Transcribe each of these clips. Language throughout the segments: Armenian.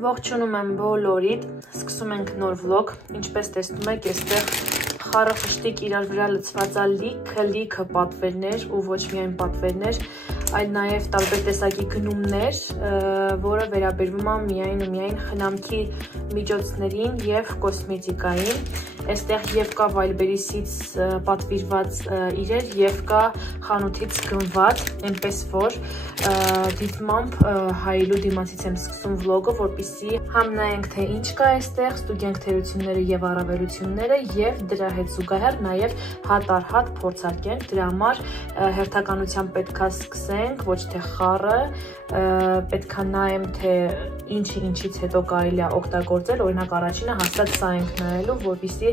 Ողջունում եմ բոլորիդ, սկսում ենք նոր վլոգ, ինչպես տեսնում եք, այստեղ խառը խշտիկ իրար վրա լցված է լիքը պատվերներ ու ոչ միայն պատվերներ, այլ նաև տարբեր տեսակի գնումներ, որը վերաբերվում է միայն ու միայն խնամքի միջոցներին և կոսմետիկային։ Այստեղ և կա Wildberries-ից պատվիրված իրեր, և կա խանութից գնված, այնպես որ դիտմամբ հայելու դիմացից եմ սկսում վլոգը, որպեսզի համ նայենք, թե ինչ կա այստեղ, ստուգենք թերությունները և առավելությունները և դրա հետ զուգահեռ նաև հատ առ հատ փորձարկենք։ Դրա համար հերթականությամբ պետք է սկսենք, ոչ թե խառը, պետք է նայեմ, թե ինչից հետո կարելի է օգտագործել, օրինակ առաջինը հաստատ սա ենք նայելու, որպեսզի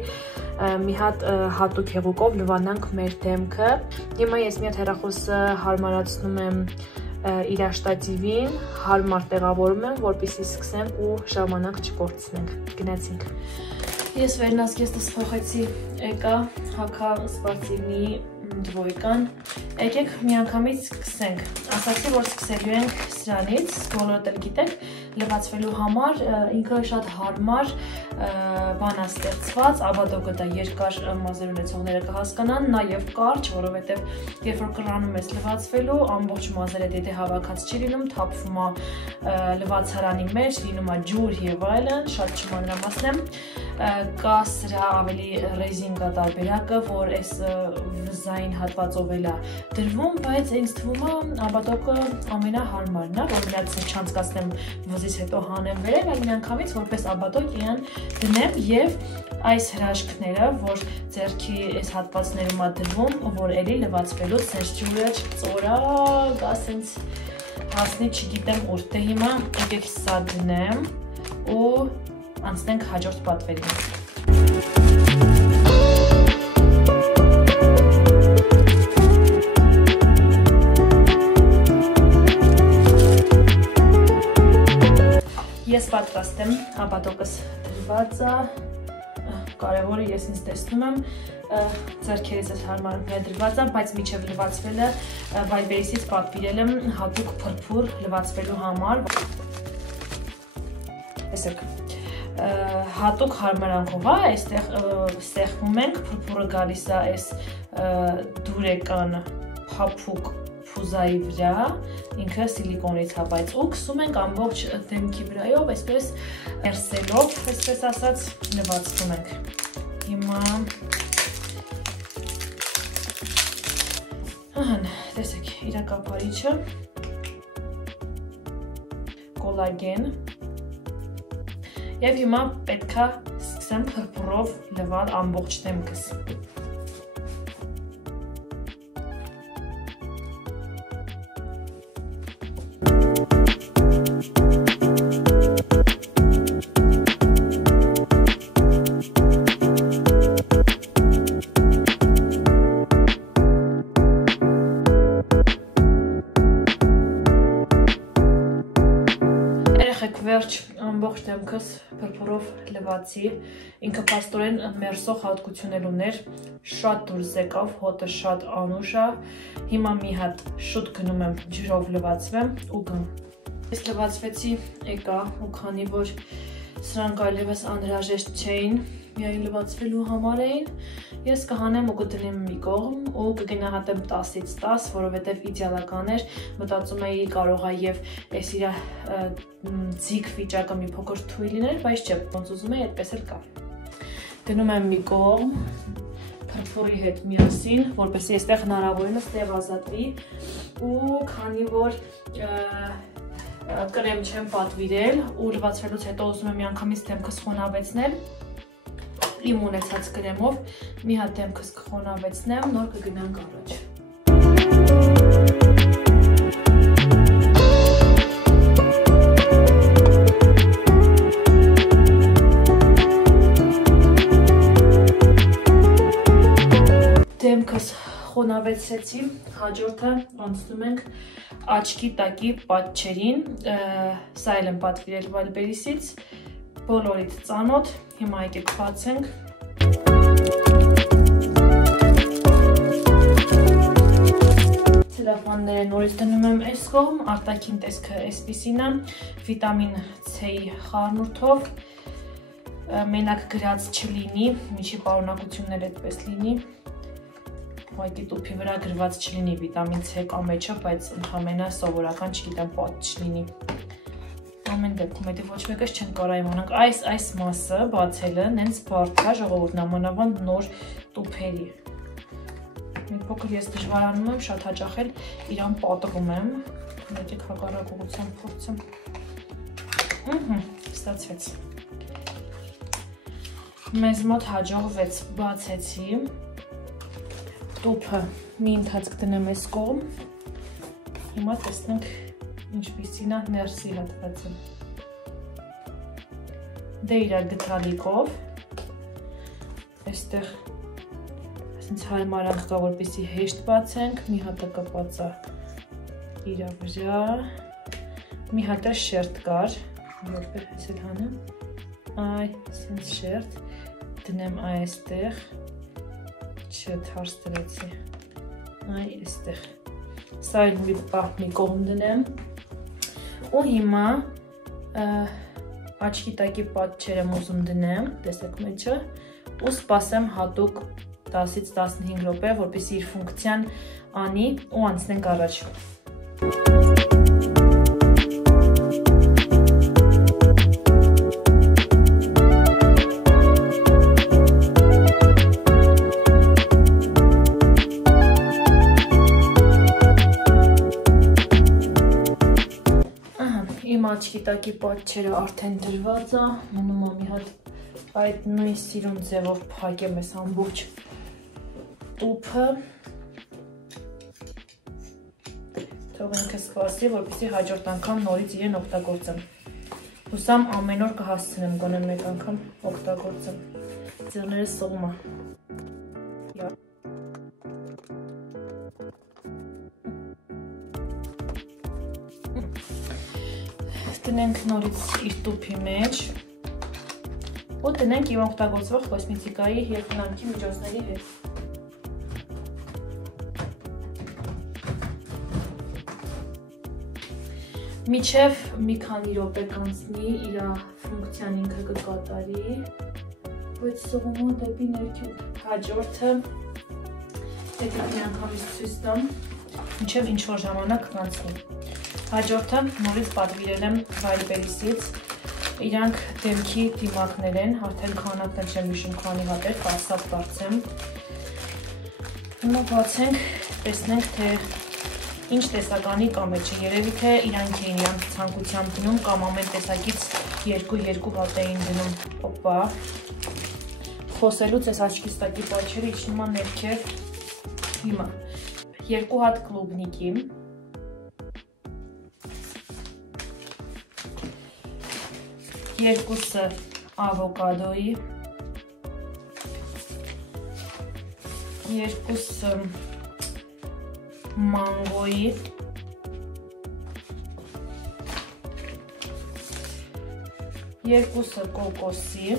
մի հատ հատուկ հեղուկով լվանանք մեր դեմքը։ Հիմա ես մի հատ հեռախոսը հարմարացնում եմ իր շտատիվին, հարմար տեղավորում եմ, որպեսզի սկսենք ու ժամանակ չկորցնենք։ Գնացինք։ Ես վերնազգեստս փոխեցի, եկա հագա սպորտիվնի դվոյկան, եկեք միանգամից սկսենք։ Ասացի, որ սկսելու ենք սրանից, բոլորդ էլ գիտեք, լվացվելու համար ինքը շատ հարմար բան է ստեղծված, ավադոկը դա երկար մազեր ունեցողները կհասկանան, նաև կարճ, որովհետև երբ որ կռանում ես լվացվելու, ամբողջ մազերը դեպի հավաքած չի լինում, թափվում է լվացարանի մեջ, լինում է ջուր եւ այլն, շատ չմանրամասնեմ։ Կա սրա ավելի ռեզինկա տարբերակը, որ այս վզային հատվածով էլ է դրվում, բայց ինձ թվում է ավադոկը ամենահարմարն է, որ միացած չանցկացնեմ վզից հետո հանեմ վերև, այլ միանգամից որպես ավադոկ իրան դնեմ եւ այս հրաշքները, որ ձեռքի այս հատվածներում է դրվում, որ էլի լվացվելուց սենց ջուրը չծորա, գա սենց հասնի չգիտեմ ուր, դե հիմա եկեք սա դնեմ ու անցնենք հաջորդ պատվերին։ Ես պատրաստ եմ, ավադոկս դրված է, կարևորը ես ինձ տեսնում եմ, ձեռքերից ես հարմարում դրված է, բայց միջև լվացվելը Wildberries-ից պատվիրել եմ հատուկ փրփուր լվացվելու համար։ Տեսեք, հատուկ հարմարանքով է, այստեղ սեղմում ենք, փրփուրը գալիս է այս դուրեկան փափուկ փուզայի վրա, ինքը սիլիկոնից է, բայց ու քսում ենք ամբողջ դեմքի վրայով, այսպես ներսելով, այսպես ասած, լվացվում ենք։ Հիմա ահան, տեսեք, իրա կապարիչը կոլագեն և հիմա պետք է սկսեմ փրփուրով լվալ ամբողջ դեմքս։ Վերջ ամբողջ դեմքս փրփուրով լվացի, ինքը պաստորեն մերսող հատկություն ուներ, շատ դուրս եկավ, հոտը շատ անուշ է, հիմա մի հատ շուտ գնում եմ ջրով լվացվեմ ու գամ։ Ես լվացվեցի, եկա ու քանի որ սրանք այլևս անհրաժեշտ չէին, միայն լվացվելու համար էին, ես կհանեմ ու կդնեմ մի կողմ ու կգնահատեմ 10-ից 10, որովհետև իդեալական էր, մտածում էի կարող է եւ այս իր ձիգ վիճակը մի փոքր թույլ լիներ, բայց չէ, ոնց ուզում էի, այդպես էլ կա։ Դնում եմ մի կողմ, փրփուրի հետ միասին, որպեսզի այստեղ հնարավորինս տեղ ազատվի ու քանի որ կրեմ չեմ պատվիրել ու լվացվելուց հետո ուզում եմ միանգամից դեմքս խոնավեցնել, իմ ունեցած կրեմով մի հատ դեմքս կխոնավեցնեմ, նոր կգնանք առաջ։ Դեմքս խոնավեցեցի, հաջորդը անցնում ենք աչքի տակի պատչերին, սա էլ եմ պատվիրել Wildberries-ից, բոլորիդ ծանոթ, հիմա եկեք բացենք։ Ցելոֆանները նորից դնում եմ այս կողմ, արտաքին տեսքը այսպիսին է, վիտամին C-ի խառնուրդով, մենակ գրած չլինի, միջի պարունակություններ այդպես լինի, ուղղակի տուփի վրա գրված չլինի վիտամին C կա մեջը, բայց ընդհանրապես սովորական չգիտեմ պատ չլինի։ Ամեն դեպքում եթե ոչ մեկս չեն կարող իմանանք այս մասը բացելը նենց բարդ է ժողովուրդ նամանավանդ նոր տուփերի։ Մի փոքր ես դժվարանում եմ շատ հաճախ էլ իրան պատղում եմ, եկեք հակառակ ուղղությամբ փորձեմ։ Ստացվեց։ Մեզ մոտ հաջողվեց, բացեցի։ Տուփը մի ընթացք դնեմ այս կողմ։ Հիմա տեսնենք ինչպիսին է ներսի հատվածը։ Դե իրար գթալիկով, այստեղ այսինչ հարմարանք կա, որպեսզի հեշտ բացենք, մի հատը կպած է իրա վրա, մի հատը շերտ կար, որպես էլ հանեմ, այ, այսինչ շերտ, դնեմ այստեղ, չթարստրեցի, այ այստեղ, սա էլ մի պահ մի կողմ դնեմ, ու հիմա աչքի տակի պատճերը ուզում դնեմ, տեսեք մեջը, ու սպասեմ հատուկ 10-ից 15 րոպե, որպեսզի իր ֆունկցիան անի ու անցնենք առաջ։ Իմ աչքի տակի պատճերը արդեն դրված է, մնում է մի հատ այդ նույն սիրուն ձևով փակեմ ես ամբողջ տուփը, թող ինքը սպասի, որպեսզի հաջորդ անգամ նորից իրեն օգտագործեմ։ Հուսամ ամեն օր կհասցնեմ գոնե մեկ անգամ օգտագործեմ։ Ձեռներս սողում է։ Տնենք նորից իր տուփի մեջ ու տնենք իմ օգտագործվող կոսմետիկայի և խնամքի միջոցների հետ։ Մինչև մի քանի րոպե կանցնի իր ֆունկցիան ինքը կկատարի, բայց սողումը դեպի ներքև հաջորդը դեպի մի անգամից ցույց տամ, մինչև ինչ-որ ժամանակ կանցնի։ Հաջորդը նորից պատվիրել եմ Վայբերիսից, իրանք դեմքի դիմակներ են, արդեն քանակներ չեմ հիշում քանի հատեր, կասապ կարծեմ։ Հիմա բացենք, տեսնենք թե ինչ տեսականի կա մեջը, երևի թե իրանք էին իրանք ցանկությամբ դնում կամ ամեն տեսակից երկու հատ էին դնում, օպա։ Խոսելուց ես աչքիս տակի պատճերը իջնում է ներքև, հիմա 2 հատ կլուբնիկի, երկուսը ավոկադոյի, երկուսը մանգոյի, երկուսը կոկոսի,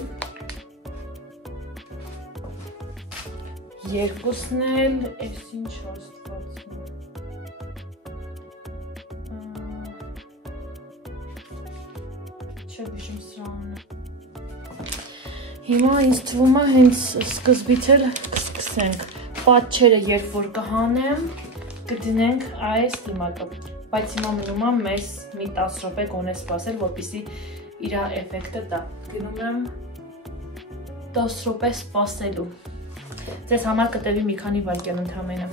երկուսն էլ էս ինչ աստվածն չհիշում սրանը։ Հիմա ինձ թվում է հենց սկզբից էլ կսկսենք։ Պատճերը երբ որ կհանեմ, կդնենք այս դիմակը, բայց հիմա մնում է մեզ մի 10 րոպե գոնե սպասել, որպեսզի իր էֆեկտը տա։ Գնում եմ 10 րոպե սպասելու։ Ձեզ համար կտևի մի քանի վայրկյան ընդամենը։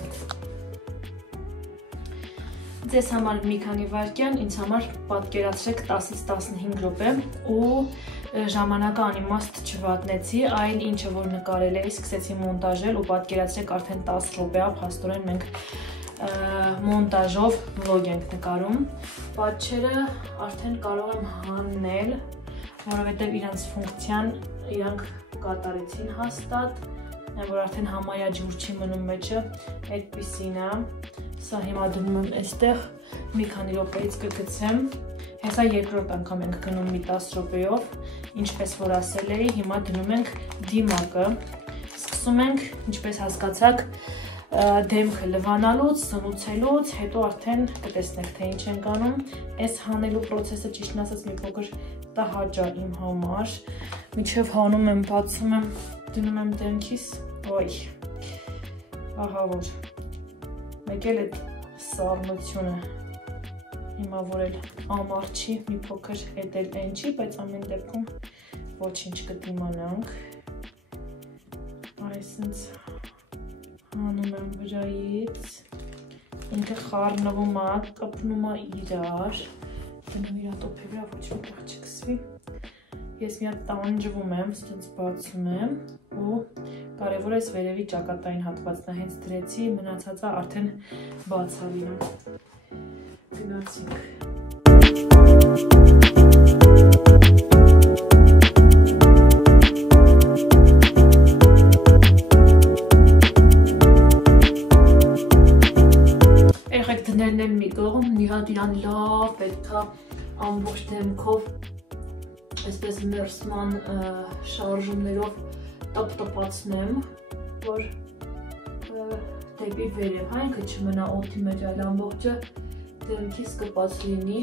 Ձեզ համար մի քանի վայրկյան, ինձ համար պատկերացրեք 10-ից 15 րոպե ու ժամանակը անիմաստ չվատնեցի, այլ ինչը որ նկարել էի, սկսեցի մոնտաժել ու պատկերացրեք արդեն 10 րոպեա, փաստորեն մենք մոնտաժով վլոգ ենք նկարում։ Պատճերը արդեն կարող եմ հանել, որովհետև իրանց ֆունկցիան իրանք կատարեցին հաստատ, որ արդեն համարյա ջուր չի մնում մեջը, այդպիսին է։ Սա հիմա դնում եմ այստեղ, մի քանի րոպեից կգցեմ, հեսա երկրորդ անգամ ենք գնում մի 10 րոպեով, ինչպես որ ասել էի, հիմա դնում ենք դիմակը, սկսում ենք, ինչպես հասկացաք, դեմքը լվանալուց, սնուցելուց, հետո արդեն կտեսնեք, թե ինչ ենք անում։ Այս հանելու process-ը ճիշտն ասած մի փոքր տհաճ է իմ համար։ Մինչև հանում եմ, բացում եմ, դնում եմ դեմքիս, ոյ։ Ահա որ։ Մեկ էլ այդ սառնությունը հիմա որ էլ ամառ չի, մի փոքր էդ էլ այն չի, բայց ամեն դեպքում ոչինչ կդիմանանք։ Այսինքն հանում եմ վրայից, ինքը խառնվում է, կպնում է իրար, դնում իր տոփի վրա, ոչ միտեղ չկսվի։ Ես մի հատ տանջվում եմ, ստենց բացում եմ ու կարևոր է վերևի ճակատային հատվածն է, հենց դրեցի, մնացածը արդեն բաց է լինում։ Գնացինք։ Երեխեք դներն եմ մի կողմ, մի հատ իրան լավ պետք է ամբողջ դեմքով այսպես մերսման շարժումներով տպտպացնեմ, որ դեպի վերև, հա ինքը չմնա օդի մեջ, այլ ամբողջը դեմքիս կպած լինի,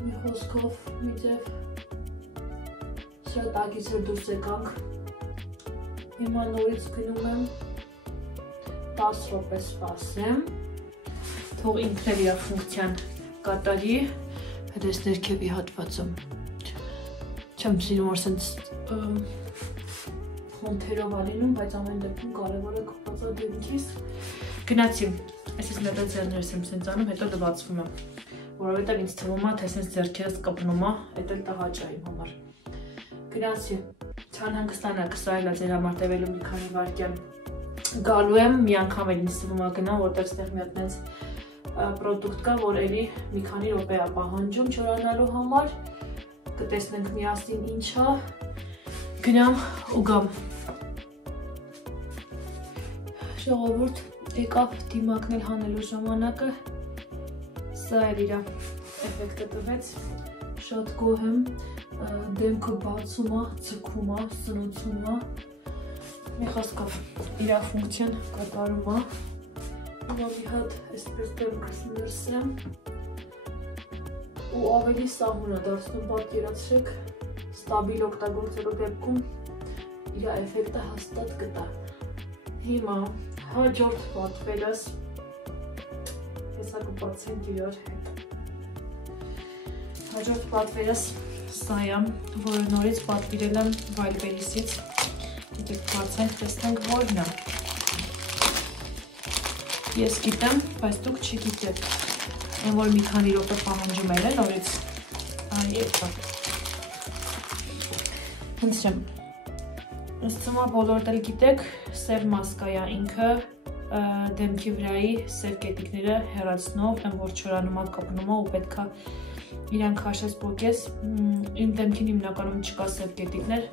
մի խոսքով մի ձև շատ ակից էր դուրս եկանք, հիմա նորից գնում եմ 10 րոպե սպասեմ, թող ինքն էլ իր ֆունկցիան կատարի, հետո ներքևի հատվածում չեմ սիրում որ սենց խոնթերով ալինում, բայց ամեն դեպքում կարևոր է կպածա դեմքիս։ Գնացի, այսպես նետել ձեռներս եմ սենց անում, հետո լվացվում եմ, որովհետև ինձ թվում է, թե սենց ձեռքերս կպնում է, էդ էլ տհաճ է իմ համար։ Գնացի, չանհանգստանաք, սա էլ է ձեր համար տևելու մի քանի վայրկյան։ Գալու եմ, մի անգամ էլ ինձ թվում է գնամ, որտեղ ստեղ մի հատ նենց պրոդուկտ կա, որ էլի մի քանի րոպե է պահանջում չորանալու համար, կտեսնենք միասին ինչ է, գնամ ու գամ։ Ժողովուրդ, եկավ դիմակնել հանելու ժամանակը, սա էլ իր էֆեկտը տվեց, շատ գոհ եմ, դեմքը բացում է, ձգում է, սնուցում է, մի խոսքով իր ֆունկցիան կատարում է, հիմա մի հատ այսպես դեմքս ներսեմ ու ավելի սահուն է դարձնում, պատկերացրեք, ստաբիլ օգտագործելու դեպքում իր էֆեկտը հաստատ կտա։ Հիմա հաջորդ պատվերս հեսա կպացենք իրար հետ։ Հաջորդ պատվերս սա է, որը նորից պատվիրել եմ Wildberries-ից։ Դիտեք բացենք, տեսնենք որն է։ Ես գիտեմ, բայց դուք չգիտեք։ Այն որ մի քանի րոպե պահանջում էր նորից։ Այո։ Հենց չեմ։ Ըստ թվում է բոլորդ էլ գիտեք, սև մասկա է ինքը, դեմքի վրայի սև կետիկները հեռացնող, այն որ չորանում է, կպնում է ու պետք է իրան քաշես պոկես։ Իմ դեմքին հիմնականում չկա սև կետիկներ,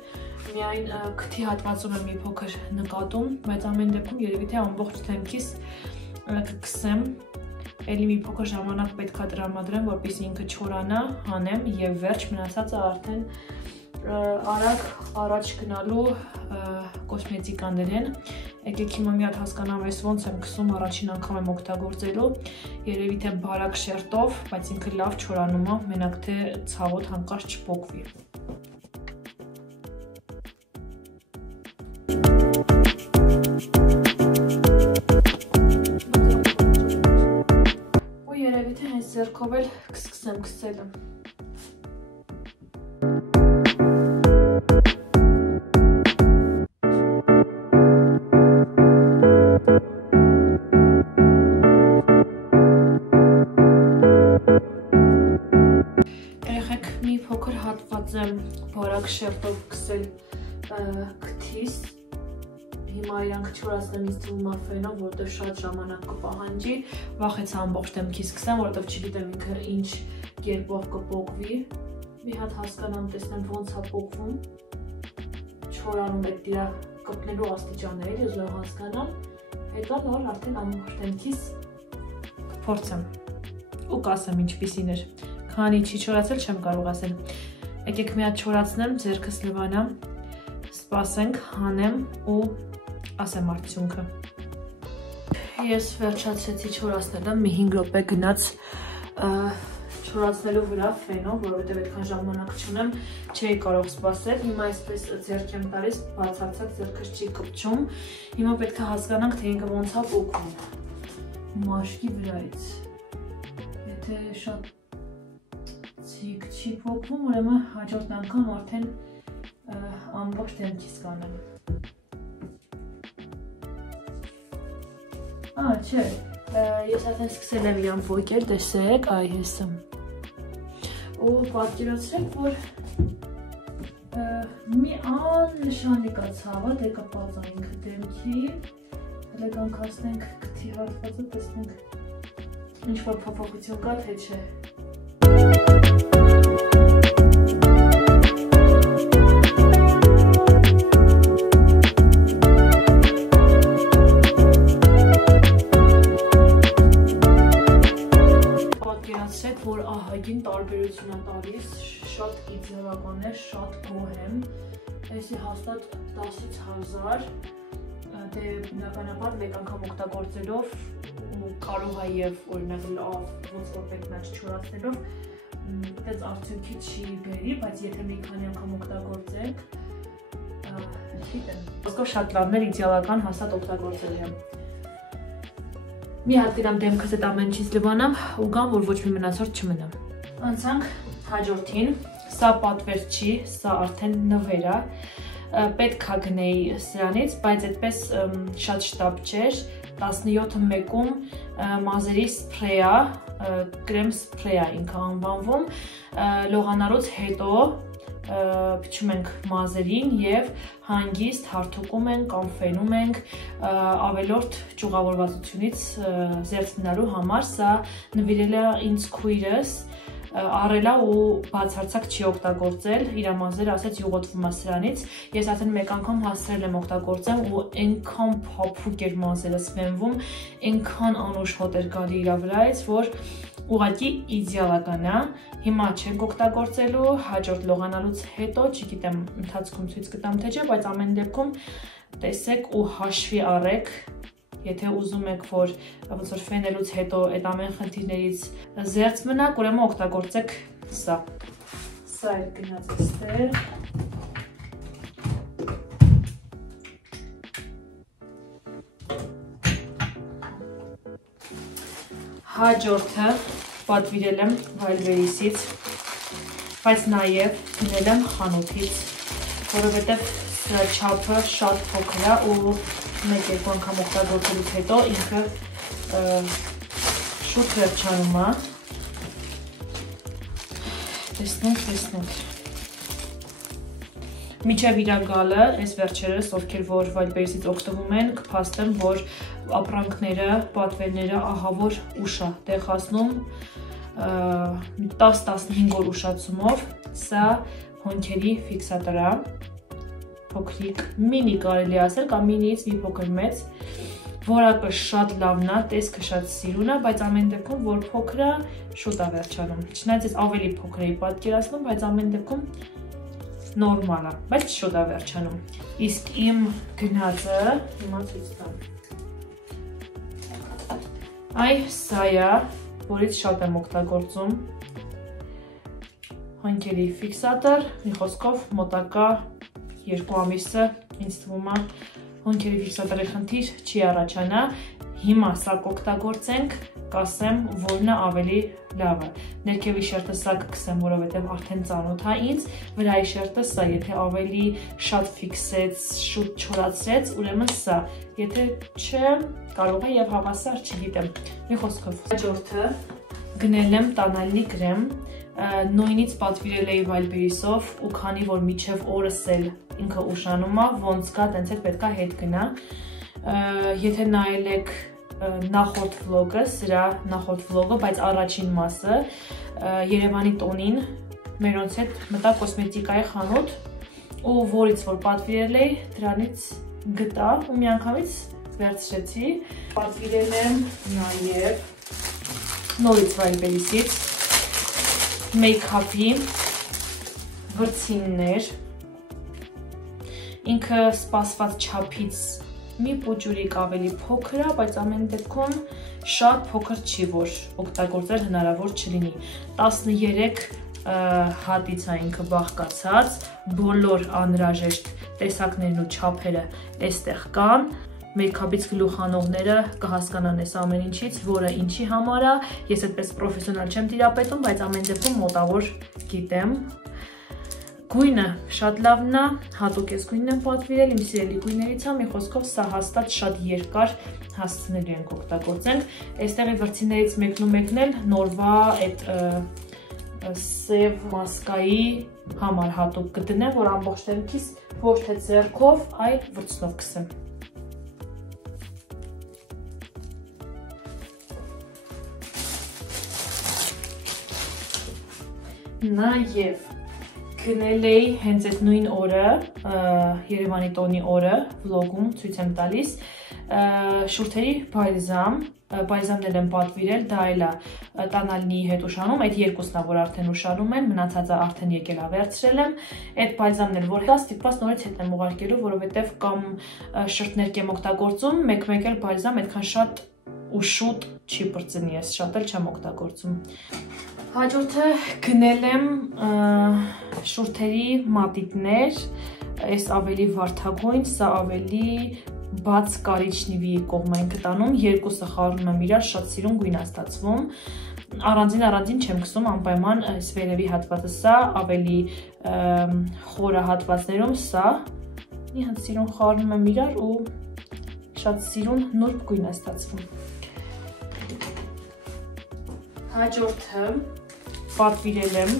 միայն քթի հատվածում եմ մի փոքր նկատում, բայց ամեն դեպքում երևի թե ամբողջ դեմքիս կքսեմ, էլի մի փոքր ժամանակ պետք է տրամադրեմ, որպեսզի ինքը չորանա, հանեմ եւ վերջ մնացածը արդեն արագ առաջ գնալու կոսմետիկաներ են։ Եկեք հիմա մի հատ հասկանամ ես ոնց եմ քսում, առաջին անգամ եմ օգտագործելու, երևի թե բարակ շերտով, բայց ինքը լավ չորանում է, մենակ թե ցավոտ հանկարծ չպոկվի։ Երևի թե հենց ձեռքով էլ կսկսեմ քսելը։ Երեխեք մի փոքր հատված եմ բարակ շերտով քսել քթիս։ Հիմա իրանք չորացնեմ ինձ թվում է ֆենով, որտեղ շատ ժամանակ կպահանջի, վախեցա ամբողջ դեմքիս քսեմ, որտեղ չգիտեմ ինքը ինչ կերպով կպոկվի։ Մի հատ հասկանամ, տեսնեմ ոնց է պոկվում, չորանում է դրա կպնելու աստիճանները, ուզում եմ հասկանալ, հետո նոր արդեն ամբողջ դեմքիս կփորձեմ ու կասեմ ինչպիսին էր։ Քանի չի չորացել, չեմ կարող ասել։ Եկեք մի հատ չորացնեմ, ձեռքս լվանամ, սպասենք, հանեմ ու ասեմ արդյունքը։ Ես վերջացրեցի չորացնելը, մի 5 րոպե գնաց չորացնելու վրա ֆենով, որովհետև այդքան ժամանակ չունեմ, չէի կարող սպասել։ Հիմա այսպես ձեռք եմ տալիս, բացարձակ ձեռքս չի կպչում։ Հիմա պետք է հասկանանք, թե ինքը ոնց է պոկվում մաշկի վրայից։ Եթե շատ ցիկ չի պոկվում, ուրեմն հաջորդ անգամ արդեն ամբողջ դեմքից կանեմ։ Չէ, ես արդեն սկսել եմ իրան պոկել, տեսեք, այ հեսը։ Ու պատկերացրեք, որ մի աննշանի կա ցավը, դե կպած ինքը դեմքի, հələ կանքացնենք քթի հատվածը, տեսնենք ինչ-որ փոփոխություն կա, թե չէ։ Որ ահագին տարբերություն է տալիս, շատ իդեալական է, շատ գոհ եմ, այսի հաստատ 10,000, դե բնականաբար մեկ անգամ օգտագործելով ու կարող է եւ օրինակ լավ ոնց որ պետք չորացնելով այդպես արդյունքի չի բերի, բայց եթե մի քանի անգամ օգտագործենք, գիտեմ, ոսկով շատ լավն էր, իդեալական հաստատ օգտագործել եմ։ Մի հատ գնամ դեմքս այդ ամեն ինչից լվանամ ու գամ, որ ոչ մի մնացորդ չմնա։ Անցանք հաջորդին, սա պատվեր չի, սա արդեն նվեր է, պետք է գնեի սրանից, բայց այդպես շատ շտապ չէր, 17-1-ում մազերի սփրեյ է, կրեմ սփրեյ է ինքը անվանվում, լողանալուց հետո փչում ենք մազերին եւ հանգիստ հարթուկում ենք կամ ֆենում ենք ավելորդ ճյուղավորվածությունից զերծ մնալու համար, սա նվիրել է ինձ քույրս, առել է ու բացարձակ չի օգտագործել, իր մազերը ասեց յուղոտվում է սրանից, ես արդեն մեկ անգամ հասցրել եմ օգտագործեմ ու այնքան փափուկ էր մազերս ֆենվում, այնքան անուշ հոտ էր գալի իր վրայից, որ ուղղակի իդեալական է, հիմա չենք օգտագործելու, հաջորդ լողանալուց հետո, չգիտեմ ընթացքում ցույց կտամ թե չէ, բայց ամեն դեպքում տեսեք ու հաշվի առեք, եթե ուզում եք, որ ոնց որ ֆենելուց հետո այդ ամեն խնդիրներից զերծ մնաք, ուրեմն օգտագործեք սա։ Սա էլ գնաց այստեղ։ Հաջորդը պատվիրել եմ Վայլբերիսից, բայց նաև գնել եմ խանութից, որովհետև սրա չափը շատ փոքր է ու մեկ-երկու անգամ օգտագործելուց հետո ինքը շուտ վերջանում է։ Տեսնենք։ Միջև իր գալը, այս վերջերս, ովքեր որ Վայլբերիսից օգտվում են, կփաստեմ, որ ապրանքները, պատվերները ահա որ ուշ է տեղացնում 10-15 օր ուշացումով, սա հոնքերի ֆիքսատոր է, փոքրիկ, մինի կարելի ասել, կամ մինիից մի փոքր մեծ, որակը շատ լավն է, տեսքը շատ սիրուն է, բայց ամեն դեպքում, որ փոքր է, շուտ է վերջանում, չնայած ես ավելի փոքր էի պատկերացնում, բայց ամեն դեպքում նորմալ է, բայց շուտ է վերջանում, իսկ իմ գնացը, հիմա ցույց տամ, այ սա է, որից շատ եմ օգտագործում, հոնքերի ֆիքսատոր, մի խոսքով մոտակա 2 ամիսը ինձ թվում է հոնքերի ֆիքսատորի խնդիր չի առաջանա, հիմա սա կօգտագործենք, կասեմ, որն է ավելի լավը, ներքևի շերտը սա կգցեմ, որովհետև արդեն ծանոթ է ինձ, վրայի շերտը սա, եթե ավելի շատ ֆիքսեց, շուտ չորացրեց, ուրեմն սա, եթե չէ, կարող է եւ հավասար, չգիտեմ, մի խոսքով։ Հաջորդը գնել եմ տանալի կրեմ, նույնից պատվիրել էի Վայլբերիսով ու քանի որ միջև օրս էլ ինքը ուշանում է, ոնց կա, տենց էլ պետք է հետ գնա, եթե նայել եք նախորդ վլոգը, սրա նախորդ վլոգը, բայց առաջին մասը, Երևանի տոնին, մերոնց հետ մտա կոսմետիկայի խանութ ու որից որ պատվիրել էի, դրանից գտա ու միանգամից վերցրեցի, պատվիրել եմ նաև նորից Վայլբերիսից մեյքափի վրձիններ, ինքը սպասված չափից մի պուջուրիկ ավելի փոքր է, բայց ամեն դեպքում շատ փոքր չի, որ օգտագործել հնարավոր չլինի։ 13 հատից է ինքը բաղկացած, բոլոր անհրաժեշտ տեսակներն ու չափերը այստեղ կան։ Մեյքափից գլուխանողները կհասկանան այս ամեն ինչից, որը ինչի համար է։ Ես այդպես պրոֆեսիոնալ չեմ տիրապետում, բայց ամեն դեպքում մոտավոր գիտեմ։ Գույնը շատ լավն է, հատուկ ես գույնն եմ պատվիրել, իմ սիրելի գույներից է, մի խոսքով սա հաստատ շատ երկար հասցնելու ենք օգտագործենք։ Այստեղի վրձիներից մեկն ու մեկն էլ նորվա այդ սև մասկայի համար հատուկ կդնեմ, որ ամբողջ դեմքիս ոչ թե ձեռքով, այլ վրձնով կսեմ։ Նաև գնել էի հենց այդ նույն օրը, Երևանի տոնի օրը, վլոգում ցույց եմ տալիս, շուրթերի բալզամներ եմ պատվիրել, դա էլ է տանալինիի հետ ուշանում, այդ երկուսն է, որ արդեն ուշանում են, մնացածը արդեն եկել է վերցրել եմ, այդ բալզամներ, որ դա ստիպված նորից հետ եմ ուղարկելու, որովհետև կամ շրթներ եմ օգտագործում, մեկ-մեկ էլ բալզամ այդքան շատ ու շուտ չի բրծնի, ես շատ էլ չեմ օգտագործում։ Հաջորդը գնել եմ շուրթերի մատիտներ, այս ավելի վարդագույն, սա ավելի բաց կարիճնիվի կողմային կտանում, երկուսը խառնում եմ իրար, շատ սիրուն գույն է ստացվում, առանձին չեմ գցում, անպայման այս վերևի հատվածը սա, ավելի խորը հատվածներում սա, մի հատ սիրուն խառնում եմ իրար ու շատ սիրուն նուրբ գույն է ստացվում։ Հաջորդը պատվիրել եմ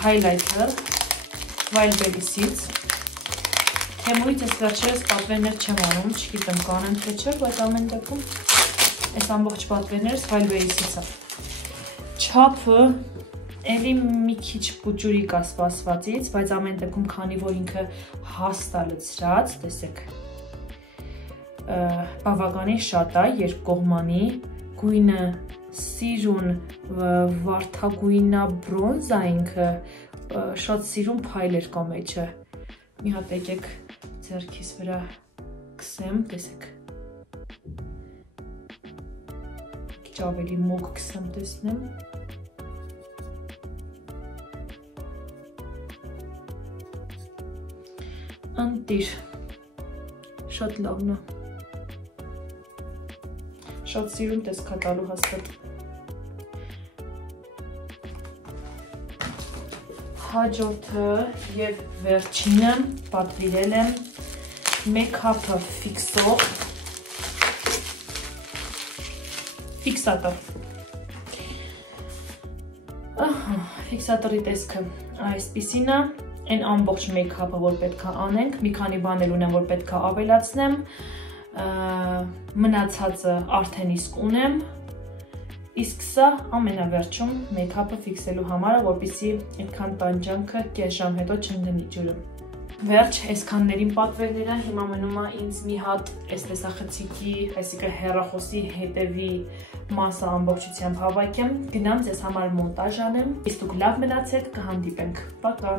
հայլայթը Wildberries-ից։ Թեմուից ես վերջերս պատվերներ չեմ անում, չգիտեմ կանեմ թե չէ, բայց ամեն դեպքում այս ամբողջ պատվերներս Wildberries-ից է։ Չափը էլի մի քիչ պուջուրիկ է սպասվածից, բայց ամեն դեպքում քանի որ ինքը հաստ է լցրած, տեսեք, բավականին շատ է, երկկողմանի, գույնը սիրուն վարդագույնա բրոնզա ինքը, շատ սիրուն փայլեր կա մեջը, մի հատ եկեք ձեռքիս վրա կսեմ, տեսեք, քիչ ավելի մոկ կսեմ տեսնեմ, ընտիր, շատ լավն է, շատ սիրուն տեսք տալու հաստատ։ Հաջորդը և վերջինը պատվիրել եմ մեյքափը ֆիքսատոր։ Ֆիքսատորի տեսքը այսպիսին է, այն ամբողջ մեյքափը, որ պետք է անենք, մի քանի բան էլ ունեմ, որ պետք է ավելացնեմ, մնացածը արդեն իսկ ունեմ, իսկ սա ամենավերջում մեյքափը ֆիքսելու համար է, որպեսզի այդքան տանջանքը կես ժամ հետո չընկնի ջուրը։ Վերջ, այսքաններին պատվերները, հիմա մնում է ինձ մի հատ այս տեսախցիկի, այսինքն հեռախոսի հետևի մասը ամբողջությամբ հավաքեմ, գնամ ձեզ համար մոնտաժ անեմ, իսկ դուք լավ մնացեք, կհանդիպենք, պակա։